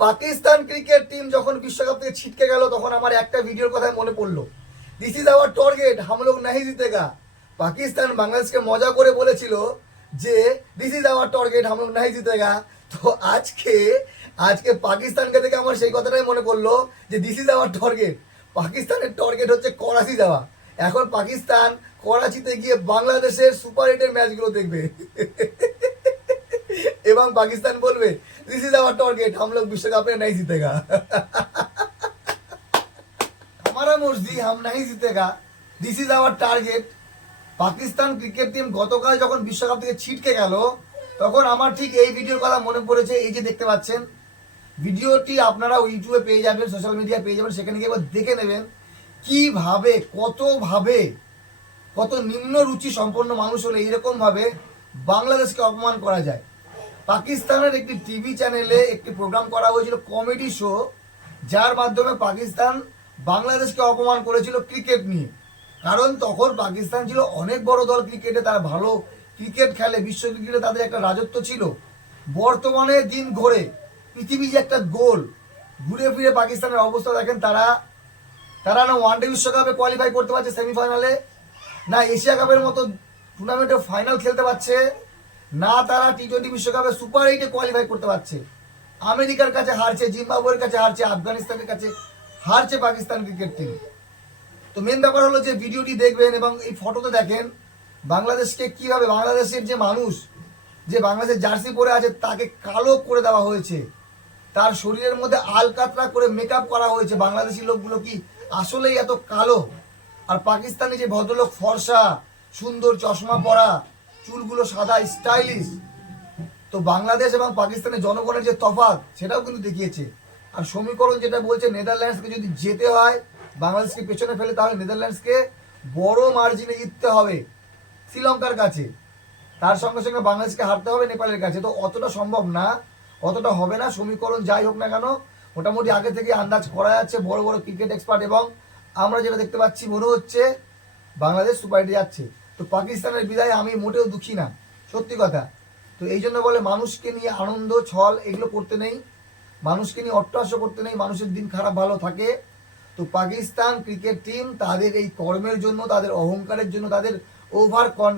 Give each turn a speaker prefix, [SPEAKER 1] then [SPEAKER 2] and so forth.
[SPEAKER 1] Pakistan cricket team যখন বিশ্বকাপ থেকে ছিটকে গেল, তখন আমার একটা ভিডিওর কথা মনে পড়ল। দিস ইজ আওয়ার টার্গেট হাম লোক নাহি জিতেগা পাকিস্তান বাংলাদেশকে মজা করে বলেছিল যে দিস ইজ আওয়ার টার্গেট হাম লোক নাহি জিতেগা তো আজকে আজকে পাকিস্তানকে থেকে আমার সেই কথাটাই মনে পড়ল যে দিস ইজ আওয়ার টার্গেট পাকিস্তানের টার্গেট হচ্ছে করাচি যাওয়া। এখন পাকিস্তান করাচিতে গিয়ে বাংলাদেশের সুপার এইটের ম্যাচগুলো দেখবে। এবং পাকিস্তান বলবে দিস ইজ আওয়ার টার্গেট हम लोग विश्व कप में नहीं जीतेगा हमारा मर्जी हम नहीं जीतेगा this is our target Pakistan cricket team গতকাল যখন বিশ্বকাপ থেকে ছিটকে গেল তখন আমার ঠিক এই ভিডিওর কথা মনে পড়েছে এই যে দেখতে পাচ্ছেন ভিডিওটি আপনারা ইউটিউবে পেয়ে যাবেন সোশ্যাল মিডিয়া পেয়ে যাবেন সেখানে গিয়ে একবার দেখে নেবেন কিভাবে কতভাবে কত নিম্ন রুচি সম্পন্ন মানুষ হলে এইরকম ভাবে বাংলাদেশকে অপমান করা যায় পাকিস্তানের একটি টিভি চ্যানেলে একটি প্রোগ্রাম করা হয়েছিল, কমেডি শো, যার মাধ্যমে পাকিস্তান বাংলাদেশকে অপমান করেছিল ক্রিকেট নিয়ে। কারণ তখন পাকিস্তান ছিল অনেক বড় দল ক্রিকেটে, তারা ভালো ক্রিকেট খেলে, বিশ্ব ক্রিকেটে তাদের একটা রাজত্ব ছিল। বর্তমানে দিন ঘোরে পৃথিবী যে একটা গোল, ঘুরে ফিরে পাকিস্তানের অবস্থা দেখেন, তারা তারা না ওয়ানডে বিশ্বকাপে কোয়ালিফাই করতে পারছে সেমিফাইনালে না এশিয়া কাপের মতো টুর্নামেন্টে ফাইনাল খেলতে পারছে। না, তারা টি টোয়েন্টি বিশ্বকাপে সুপার এইটে কোয়ালিফাই করতে পারছে। আমেরিকার কাছে হারছে, জিম্বাবুয়ের কাছে হারছে, আফগানিস্তানের কাছে হারছে পাকিস্তান ক্রিকেট টিম তো মেন ব্যাপার হলো যে ভিডিওটি দেখবেন এবং এই ফটোতে দেখেন বাংলাদেশকে কীভাবে, বাংলাদেশের যে মানুষ, যে বাংলাদেশের জার্সি পরে আছে, তাকে কালো করে দেওয়া হয়েছে। তার শরীরের মধ্যে আলকাতরা করে মেকআপ করা হয়েছে। বাংলাদেশি লোকগুলো কি আসলেই এত কালো? আর পাকিস্তানি যে ভদ্রলোক ফর্সা, সুন্দর চশমা পরা চুলগুলো সাদা স্টাইলিশ তো বাংলাদেশ এবং পাকিস্তানের জনগণের যে তফাৎ, সেটাও কিন্তু দেখিয়েছে। আর সমীকরণ যেটা বলছে, নেদারল্যান্ডসকে যদি যেতে হয়, বাংলাদেশকে পেছনে ফেলে, তাহলে নেদারল্যান্ডসকে বড় মার্জিনে জিততে হবে শ্রীলঙ্কার কাছে। তার সঙ্গে সঙ্গে বাংলাদেশকে হারতে হবে নেপালের কাছে। তো অতটা সম্ভব না, অতটা হবে না, সমীকরণ যাই হোক না কেন, মোটামুটি আগে থেকে আন্দাজ করা যাচ্ছে বড় বড় ক্রিকেট এক্সপার্ট এবং আমরা যেটা দেখতে পাচ্ছি, মনে হচ্ছে বাংলাদেশ সুপার যাচ্ছে। তো পাকিস্তানের বিদায় আমি মোটেও দুঃখী না, সত্যি কথা। তো এই জন্য বলে মানুষকে নিয়ে আনন্দ, ছল, এগুলো করতে নেই। মানুষকে নিয়ে অট্টহাস্য করতে নেই, মানুষের দিন খারাপ ভালো থাকে। তো পাকিস্তান ক্রিকেট টিম তাদের এই কর্মের জন্য, তাদের অহংকারের জন্য, তাদের ওভার কন